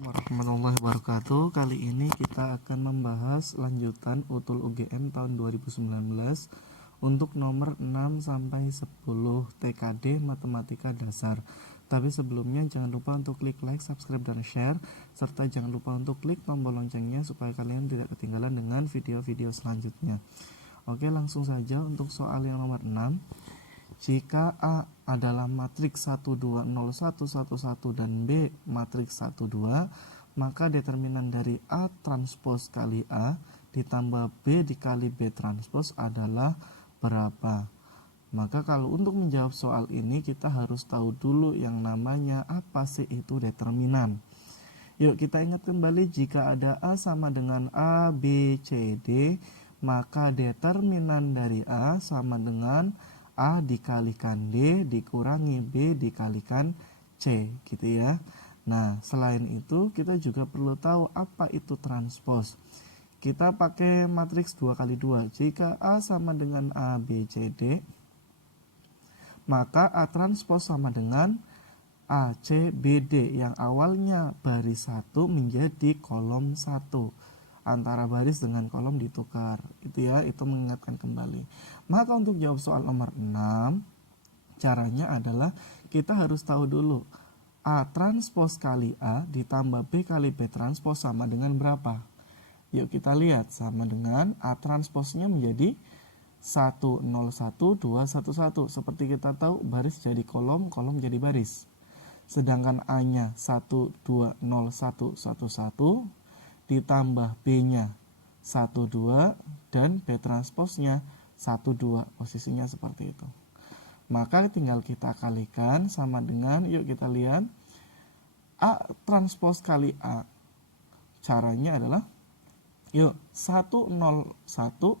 Warahmatullahi wabarakatuh. Kali ini kita akan membahas lanjutan utul UGM tahun 2019 untuk nomor 6 sampai 10 TKD Matematika Dasar. Tapi sebelumnya jangan lupa untuk klik like, subscribe dan share, serta jangan lupa untuk klik tombol loncengnya supaya kalian tidak ketinggalan dengan video-video selanjutnya. Oke, langsung saja untuk soal yang nomor 6. Jika A adalah matriks 1, 2, 0, 1, 1, 1 dan B matriks 1, 2, maka determinan dari A transpos kali A ditambah B dikali B transpos adalah berapa? Maka kalau untuk menjawab soal ini kita harus tahu dulu yang namanya apa sih itu determinan. Yuk kita ingat kembali, jika ada A sama dengan A, B, C, D, maka determinan dari A sama dengan A dikalikan D dikurangi B dikalikan C, gitu ya. Nah, selain itu kita juga perlu tahu apa itu transpos. Kita pakai matriks 2 kali 2. Jika A sama dengan A, B, C, D, maka A transpos sama dengan A, C, B, D yang awalnya baris 1 menjadi kolom 1. Antara baris dengan kolom ditukar, itu ya, itu mengingatkan kembali. Maka untuk jawab soal nomor 6, caranya adalah kita harus tahu dulu A transpos kali A ditambah B kali B transpos sama dengan berapa. Yuk kita lihat, sama dengan A transposnya menjadi 1, 0, 1, 2, 1, 1. Seperti kita tahu, baris jadi kolom, kolom jadi baris. Sedangkan A-nya 1, 2, 0, 1, 1, 1 ditambah B-nya 1, 2 dan B transposnya 1, 2. Posisinya seperti itu. Maka tinggal kita kalikan sama dengan, yuk kita lihat, A transpos kali A. Caranya adalah, yuk, 1, 0, 1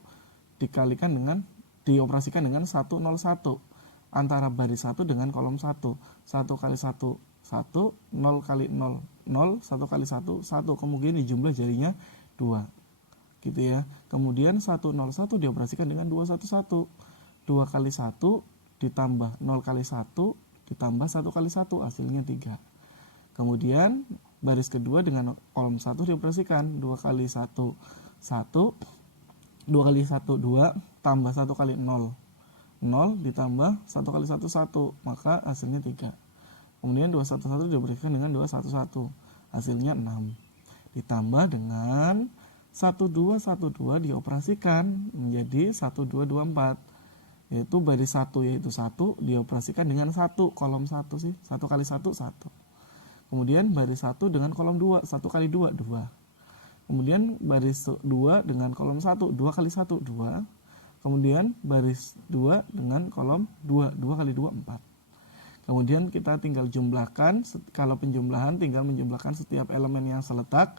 dikalikan dengan, dioperasikan dengan 1, 0, 1. Antara baris 1 dengan kolom 1. 1 kali 1, 1, 0 kali 0, 0, 1 kali 1, 1. Kemudian dijumlah jadinya 2. Gitu ya. Kemudian 1, 0, 1 dioperasikan dengan 2, 1, 1. 2 kali 1 ditambah 0 kali 1 ditambah 1 kali 1, hasilnya 3. Kemudian baris kedua dengan kolom 1 dioperasikan. 2 kali 1, 1. 2 kali 1, 2. Tambah 1 kali 0. 0 ditambah 1 kali 1, 1. Maka hasilnya 3. Kemudian 211 diberikan dengan 211, hasilnya 6. Ditambah dengan 1212 dioperasikan menjadi 1224, yaitu baris 1 yaitu 1 dioperasikan dengan 1, kolom 1 sih, 1 kali 1, 1. Kemudian baris 1 dengan kolom 2, 1 kali 2, 2. Kemudian baris 2 dengan kolom 1, 2 kali 1, 2. Kemudian baris 2 dengan kolom 2, 2 kali 2, 4. Kemudian kita tinggal jumlahkan, kalau penjumlahan tinggal menjumlahkan setiap elemen yang seletak.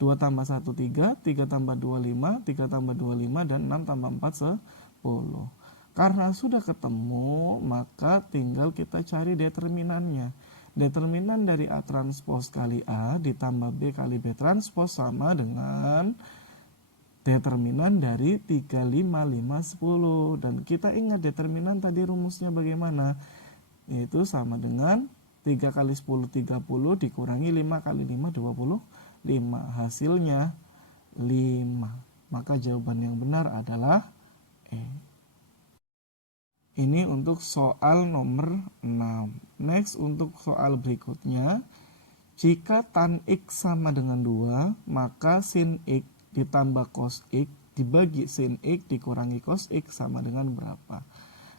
2 tambah 1, 3, 3 tambah 2, 5, 3 tambah 2, 5, dan 6 tambah 4, 10. Karena sudah ketemu, maka tinggal kita cari determinannya. Determinan dari A transpos kali A ditambah B kali B transpos sama dengan determinan dari 3, 5, 5, 10. Dan kita ingat determinan tadi rumusnya bagaimana? Yaitu sama dengan 3 kali 10, 30 dikurangi 5 kali 5, 25. Hasilnya 5. Maka jawaban yang benar adalah E. Ini untuk soal nomor 6. Next, untuk soal berikutnya. Jika tan X sama dengan 2, maka sin X ditambah cos X dibagi sin X dikurangi cos X sama dengan berapa?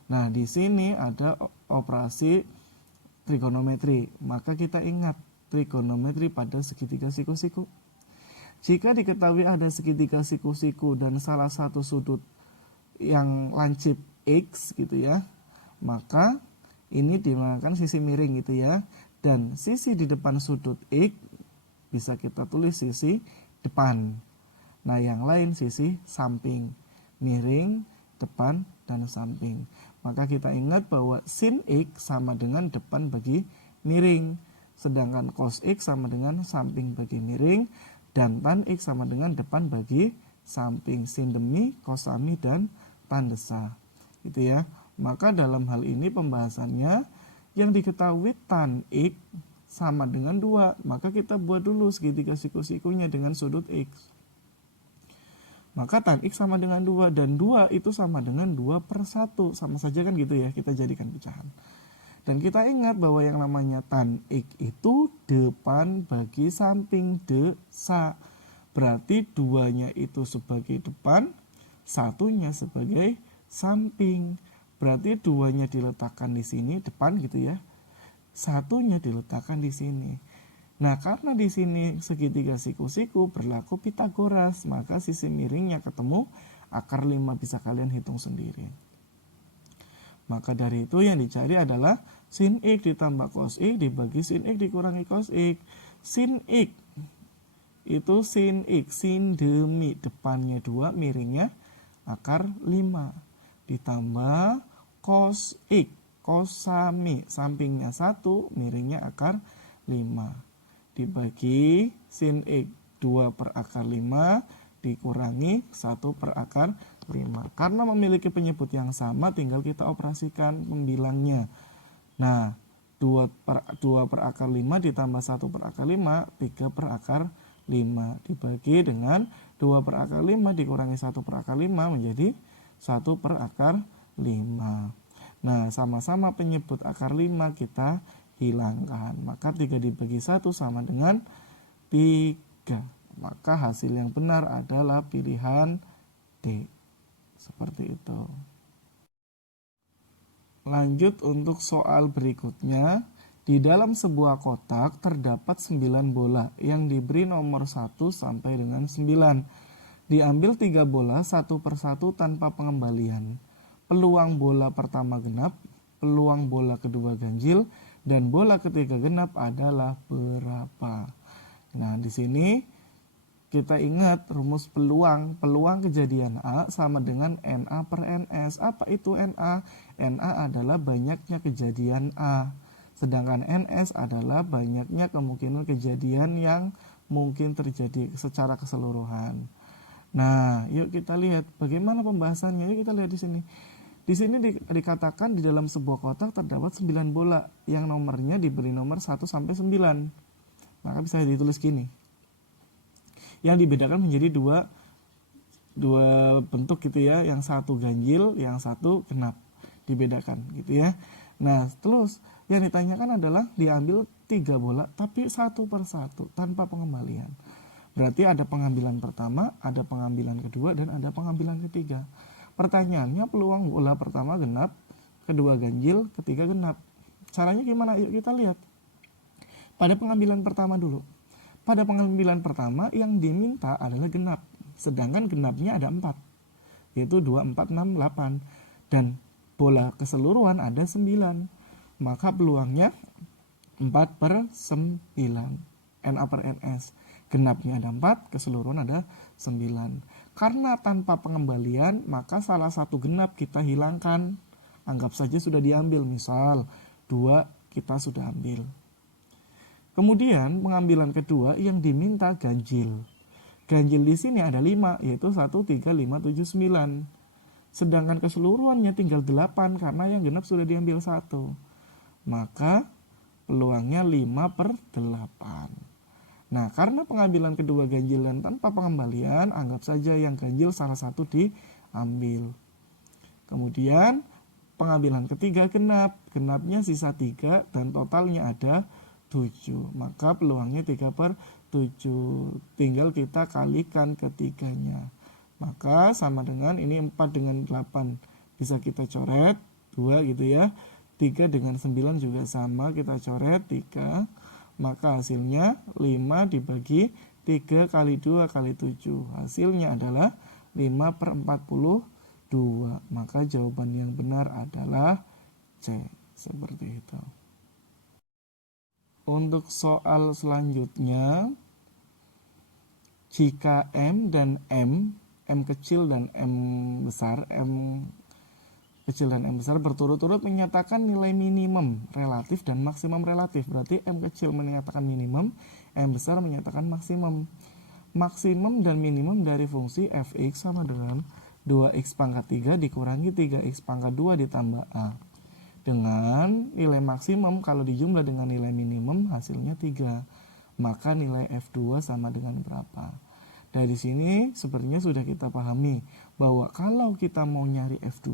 Nah, di sini ada operasi trigonometri. Maka kita ingat trigonometri pada segitiga siku-siku. Jika diketahui ada segitiga siku-siku dan salah satu sudut yang lancip X gitu ya, maka ini dinamakan sisi miring gitu ya. Dan sisi di depan sudut X bisa kita tulis sisi depan. Nah, yang lain sisi samping. Miring, depan, dan samping. Maka kita ingat bahwa sin X sama dengan depan bagi miring. Sedangkan cos X sama dengan samping bagi miring. Dan tan X sama dengan depan bagi samping. Sin demi, cos sami, dan tan desa. Gitu ya. Maka dalam hal ini pembahasannya yang diketahui tan X sama dengan 2. Maka kita buat dulu segitiga siku-sikunya dengan sudut X. Maka tan X sama dengan 2, dan 2 itu sama dengan 2/1. Sama saja kan gitu ya, kita jadikan pecahan. Dan kita ingat bahwa yang namanya tan X itu depan bagi samping, sa. Berarti 2-nya itu sebagai depan, 1-nya sebagai samping. Berarti 2-nya diletakkan di sini, depan gitu ya. 1-nya diletakkan di sini. Nah, karena di sini segitiga siku-siku berlaku Pitagoras, maka sisi miringnya ketemu, akar 5 bisa kalian hitung sendiri. Maka dari itu yang dicari adalah sin X ditambah cos X dibagi sin X dikurangi cos X. Sin X itu sin X, sin demi depannya 2, miringnya akar 5. Ditambah cos X, cos sami, sampingnya 1, miringnya akar 5. Dibagi sin X 2 per akar 5 dikurangi 1 per akar 5. Karena memiliki penyebut yang sama, tinggal kita operasikan pembilangnya. Nah, 2 per akar 5 ditambah 1 per akar 5, 3 per akar 5. Dibagi dengan 2 per akar 5 dikurangi 1 per akar 5 menjadi 1 per akar 5. Nah, sama-sama penyebut akar 5 kita hilangkan. Maka 3 dibagi 1 sama dengan 3. Maka hasil yang benar adalah pilihan D. Seperti itu. Lanjut untuk soal berikutnya. Di dalam sebuah kotak terdapat 9 bola yang diberi nomor 1 sampai dengan 9. Diambil 3 bola satu persatu tanpa pengembalian. Peluang bola pertama genap, peluang bola kedua ganjil, dan bola ketiga genap adalah berapa? Nah, di sini kita ingat rumus peluang. Peluang kejadian A sama dengan NA per NS. Apa itu NA? NA adalah banyaknya kejadian A. Sedangkan NS adalah banyaknya kemungkinan kejadian yang mungkin terjadi secara keseluruhan. Nah, yuk kita lihat bagaimana pembahasannya. Yuk kita lihat di sini. Di sini dikatakan di dalam sebuah kotak terdapat 9 bola yang nomornya diberi nomor 1 sampai 9. Maka bisa ditulis gini. Yang dibedakan menjadi dua bentuk gitu ya, yang satu ganjil, yang satu genap. Dibedakan gitu ya. Nah, terus yang ditanyakan adalah diambil 3 bola tapi satu persatu tanpa pengembalian. Berarti ada pengambilan pertama, ada pengambilan kedua, dan ada pengambilan ketiga. Pertanyaannya, peluang bola pertama genap, kedua ganjil, ketiga genap. Caranya gimana? Yuk kita lihat. Pada pengambilan pertama dulu. Pada pengambilan pertama yang diminta adalah genap. Sedangkan genapnya ada 4. Yaitu 2, 4, 6, 8. Dan bola keseluruhan ada 9. Maka peluangnya 4 per 9. NA per NS. Genapnya ada 4, keseluruhan ada 9. Karena tanpa pengembalian, maka salah satu genap kita hilangkan. Anggap saja sudah diambil, misal 2 kita sudah ambil. Kemudian pengambilan kedua yang diminta ganjil. Ganjil di sini ada 5, yaitu 1, 3, 5, 7, 9. Sedangkan keseluruhannya tinggal 8 karena yang genap sudah diambil 1. Maka peluangnya 5 per 8. Nah, karena pengambilan kedua ganjil dan tanpa pengembalian, anggap saja yang ganjil salah satu diambil. Kemudian pengambilan ketiga genap. Genapnya sisa 3 dan totalnya ada 7. Maka peluangnya 3 per 7. Tinggal kita kalikan ketiganya. Maka sama dengan ini 4 dengan 8. Bisa kita coret 2 gitu ya. 3 dengan 9 juga sama, kita coret 3. Maka hasilnya 5 dibagi 3 kali 2 kali 7. Hasilnya adalah 5 per 42. Maka jawaban yang benar adalah C. Seperti itu. Untuk soal selanjutnya, jika M dan M kecil dan M besar, M kecil dan M besar berturut-turut menyatakan nilai minimum relatif dan maksimum relatif. Berarti M kecil menyatakan minimum, M besar menyatakan maksimum. Maksimum dan minimum dari fungsi fx sama dengan 2x pangkat 3 dikurangi 3x pangkat 2 ditambah A. dengan nilai maksimum kalau dijumlah dengan nilai minimum hasilnya 3. Maka nilai F2 sama dengan berapa? Dari sini sepertinya sudah kita pahami bahwa kalau kita mau nyari F2,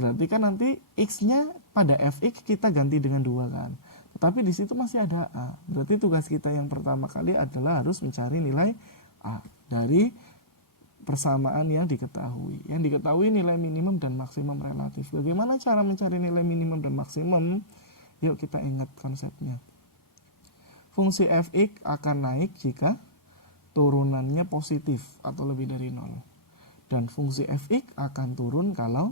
berarti kan nanti X-nya pada Fx kita ganti dengan 2 kan. Tetapi di situ masih ada A. Berarti tugas kita yang pertama kali adalah harus mencari nilai A dari persamaan yang diketahui. Yang diketahui nilai minimum dan maksimum relatif. Bagaimana cara mencari nilai minimum dan maksimum? Yuk kita ingat konsepnya. Fungsi fx akan naik jika turunannya positif atau lebih dari 0. Dan fungsi fx akan turun kalau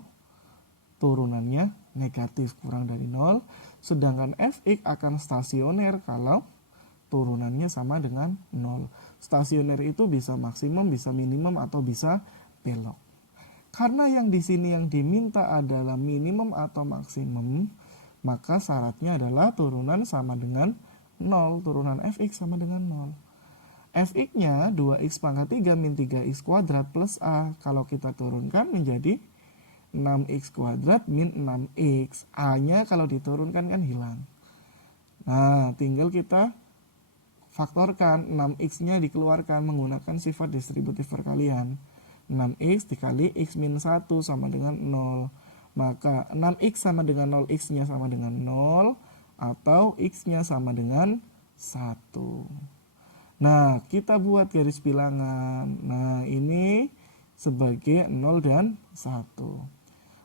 turunannya negatif kurang dari 0. Sedangkan fx akan stasioner kalau turunannya sama dengan 0. Stasioner itu bisa maksimum, bisa minimum, atau bisa belok. Karena yang di sini yang diminta adalah minimum atau maksimum, maka syaratnya adalah turunan sama dengan 0. Turunan fx sama dengan 0. Fx-nya 2x pangkat 3 min 3x kuadrat plus A. Kalau kita turunkan menjadi 6x kuadrat min 6x. A-nya kalau diturunkan kan hilang. Nah, tinggal kita faktorkan, 6x-nya dikeluarkan menggunakan sifat distributif perkalian. 6x dikali x min 1 sama dengan 0. Maka 6x sama dengan 0, x-nya sama dengan 0, atau x-nya sama dengan 1. Nah, kita buat garis bilangan. Nah, ini sebagai 0 dan 1.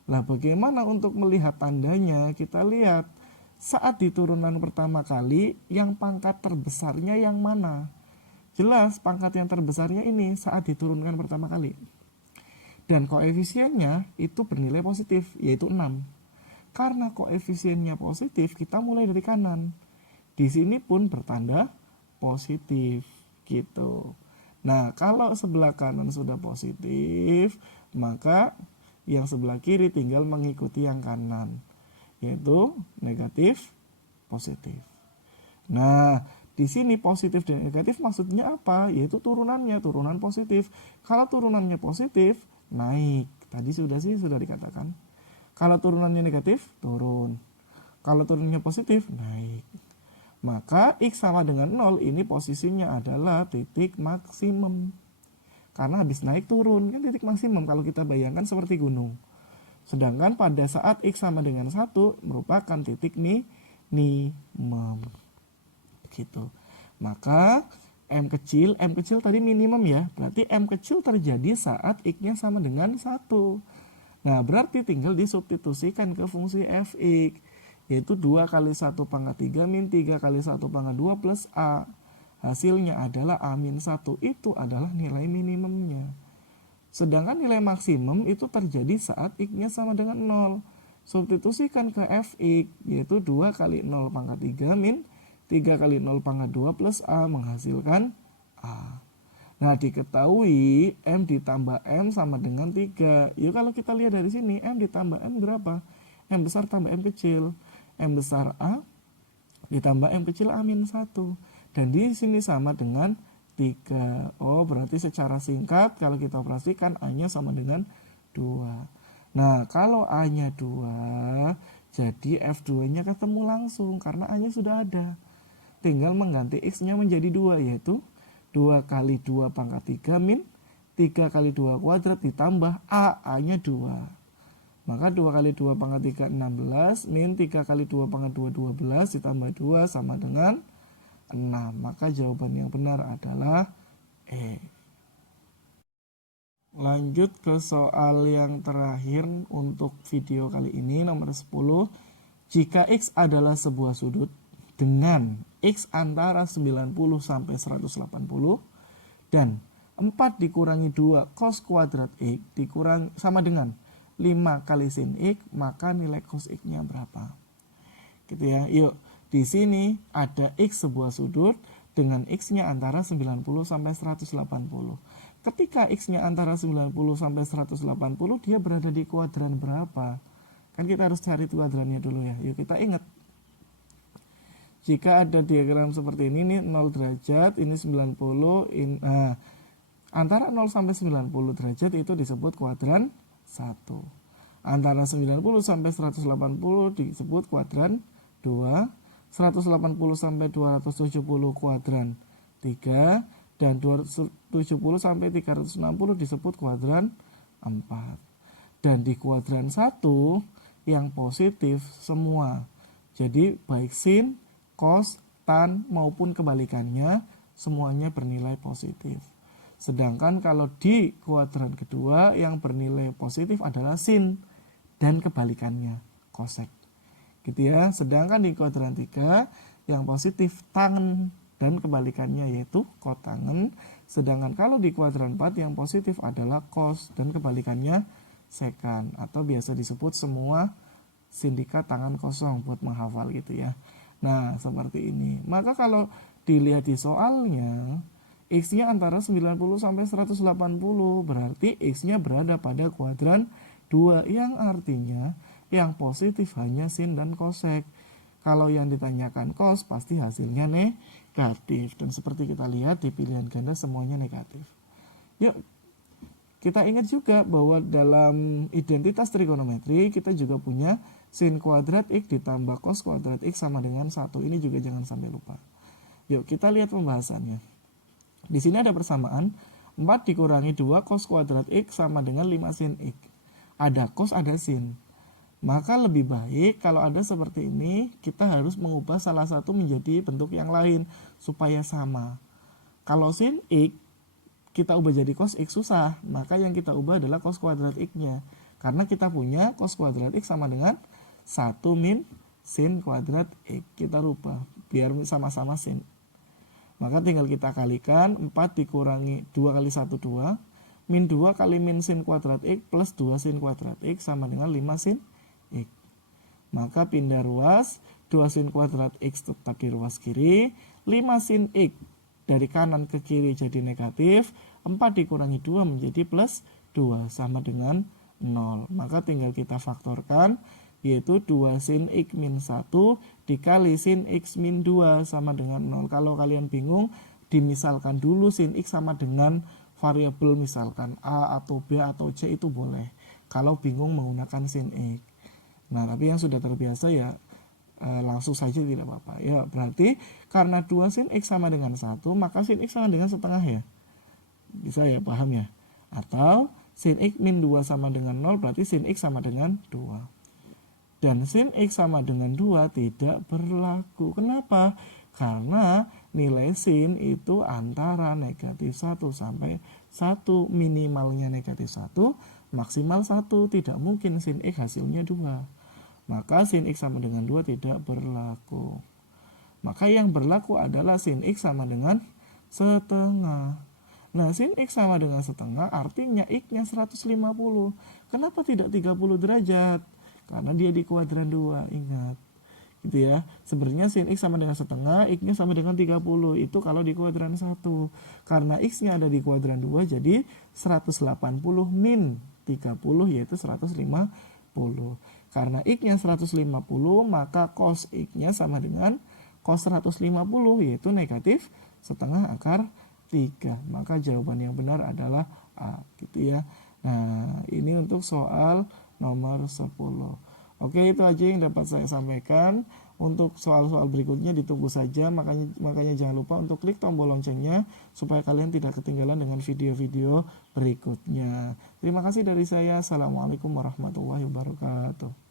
Nah, bagaimana untuk melihat tandanya? Kita lihat. Saat di turunan pertama kali, yang pangkat terbesarnya yang mana? Jelas pangkat yang terbesarnya ini saat diturunkan pertama kali. Dan koefisiennya itu bernilai positif, yaitu 6. Karena koefisiennya positif, kita mulai dari kanan. Di sini pun bertanda positif, gitu. Nah, kalau sebelah kanan sudah positif, maka yang sebelah kiri tinggal mengikuti yang kanan, yaitu negatif, positif. Nah, di sini positif dan negatif maksudnya apa? Yaitu turunannya, turunan positif. Kalau turunannya positif, naik. Tadi sudah dikatakan. Kalau turunannya negatif, turun. Kalau turunannya positif, naik. Maka X sama dengan 0, ini posisinya adalah titik maksimum. Karena habis naik turun, kan titik maksimum kalau kita bayangkan seperti gunung. Sedangkan pada saat X sama dengan 1 merupakan titik minimum. Gitu. Maka M kecil tadi minimum ya. Berarti M kecil terjadi saat X-nya sama dengan 1. Nah, berarti tinggal disubstitusikan ke fungsi fx. Yaitu 2 kali 1 pangkat 3 min 3 kali 1 pangkat 2 plus A. Hasilnya adalah A min 1. Itu adalah nilai minimumnya. Sedangkan nilai maksimum itu terjadi saat X-nya sama dengan 0. Substitusikan ke Fx, yaitu 2 kali 0 pangkat 3 min 3 kali 0 pangkat 2 plus A menghasilkan A. Nah, diketahui M ditambah M sama dengan 3. Yuk kalau kita lihat dari sini, M ditambah M berapa? M besar tambah M kecil. M besar A ditambah M kecil A min 1. Dan di sini sama dengan 3. Oh, berarti secara singkat kalau kita operasikan A-nya sama dengan 2. Nah, kalau A-nya 2, jadi F2-nya ketemu langsung karena A-nya sudah ada. Tinggal mengganti X-nya menjadi 2, yaitu 2 kali 2 pangkat 3 min 3 kali 2 kuadrat ditambah A-nya 2. Maka 2 kali 2 pangkat 3 16 min 3 kali 2 pangkat 2 12 ditambah 2 sama dengan 6. Maka jawaban yang benar adalah E. Lanjut ke soal yang terakhir untuk video kali ini, nomor 10. Jika X adalah sebuah sudut dengan X antara 90 sampai 180 dan 4 dikurangi 2 cos kuadrat X dikurang sama dengan 5 kali sin X, maka nilai cos X-nya berapa? Gitu ya. Yuk. Di sini ada X sebuah sudut dengan X-nya antara 90 sampai 180. Ketika X-nya antara 90 sampai 180, dia berada di kuadran berapa? Kan kita harus cari kuadrannya dulu ya. Yuk kita ingat. Jika ada diagram seperti ini 0 derajat, ini 90, antara 0 sampai 90 derajat itu disebut kuadran 1. Antara 90 sampai 180 disebut kuadran 2, 180 sampai 270 kuadran 3, dan 270 sampai 360 disebut kuadran 4. Dan di kuadran 1 yang positif semua. Jadi baik sin, cos, tan maupun kebalikannya semuanya bernilai positif. Sedangkan kalau di kuadran kedua yang bernilai positif adalah sin dan kebalikannya kosek. Gitu ya. Sedangkan di kuadran 3 yang positif tan dan kebalikannya yaitu kotangen. Sedangkan kalau di kuadran 4 yang positif adalah cos dan kebalikannya sekan, atau biasa disebut semua sindikat tangan kosong buat menghafal gitu ya. Nah, seperti ini. Maka kalau dilihat di soalnya, X-nya antara 90 sampai 180, berarti X-nya berada pada kuadran 2, yang artinya yang positif hanya sin dan kosek. Kalau yang ditanyakan cos, pasti hasilnya negatif. Dan seperti kita lihat di pilihan ganda semuanya negatif. Yuk, kita ingat juga bahwa dalam identitas trigonometri kita juga punya sin kuadrat X ditambah cos kuadrat X sama dengan 1. Ini juga jangan sampai lupa. Yuk, kita lihat pembahasannya. Di sini ada persamaan 4 dikurangi 2 cos kuadrat X sama dengan 5 sin X. Ada cos, ada sin. Maka lebih baik kalau ada seperti ini, kita harus mengubah salah satu menjadi bentuk yang lain supaya sama. Kalau sin X kita ubah jadi cos X susah, maka yang kita ubah adalah cos kuadrat X-nya. Karena kita punya cos kuadrat X sama dengan 1 min sin kuadrat X. Kita rubah biar sama-sama sin. Maka tinggal kita kalikan 4 dikurangi 2 kali 1 2, min 2 kali min sin kuadrat X plus 2 sin kuadrat X sama dengan 5 sin X. Maka pindah ruas, 2 sin kuadrat X tetap di ruas kiri, 5 sin X dari kanan ke kiri jadi negatif, 4 dikurangi 2 menjadi plus 2 sama dengan 0. Maka tinggal kita faktorkan, yaitu 2 sin X min 1 dikali sin X min 2 sama dengan 0. Kalau kalian bingung, dimisalkan dulu sin X sama dengan variabel misalkan A atau B atau C itu boleh. Kalau bingung menggunakan sin X. Nah, tapi yang sudah terbiasa ya langsung saja tidak apa-apa. Ya, berarti karena 2 sin X sama dengan 1, maka sin X sama dengan setengah ya. Bisa ya, paham ya? Atau sin X min 2 sama dengan 0, berarti sin X sama dengan 2. Dan sin X sama dengan 2 tidak berlaku. Kenapa? Karena nilai sin itu antara negatif 1 sampai 1. Minimalnya negatif 1, maksimal 1. Tidak mungkin sin X hasilnya 2. Maka sin X sama dengan 2 tidak berlaku. Maka yang berlaku adalah sin X sama dengan setengah. Nah, sin X sama dengan setengah artinya X-nya 150. Kenapa tidak 30 derajat? Karena dia di kuadran 2, ingat. Gitu ya. Sebenarnya sin X sama dengan setengah, X-nya sama dengan 30. Itu kalau di kuadran 1. Karena X-nya ada di kuadran 2, jadi 180 min 30 yaitu 150. Karena X-nya 150, maka cos X-nya sama dengan cos 150, yaitu negatif setengah akar 3. Maka jawaban yang benar adalah A, gitu ya. Nah, ini untuk soal nomor 10. Oke, itu aja yang dapat saya sampaikan. Untuk soal-soal berikutnya ditunggu saja, makanya jangan lupa untuk klik tombol loncengnya supaya kalian tidak ketinggalan dengan video-video berikutnya. Terima kasih dari saya. Assalamualaikum warahmatullahi wabarakatuh.